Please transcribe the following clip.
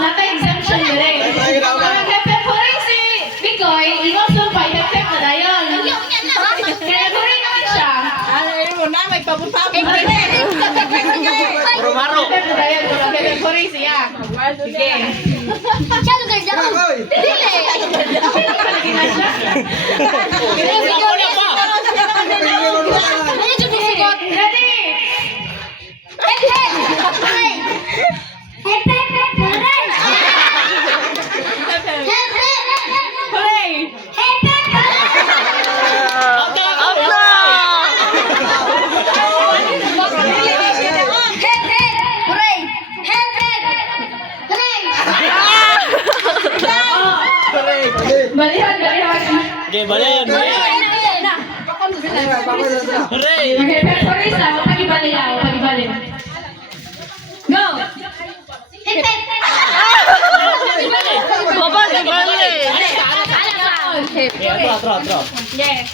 Naka-exemption na rin. Kaya puri si Bikoy, inusumpay, nag-check na dayon. Kaya puri naman siya. Ano mo na, may pabutapin. Maro. Nag-check na dayon. Kaya puri siya. Sige. Palagi na siya. Ready? Hooray! Balihan, balihan. Okay, balen. Hooray! Okay, pero for isa, pag-ibali ako, pag-ibali. Go! Baba, di bale. Okay, Atro. yeah.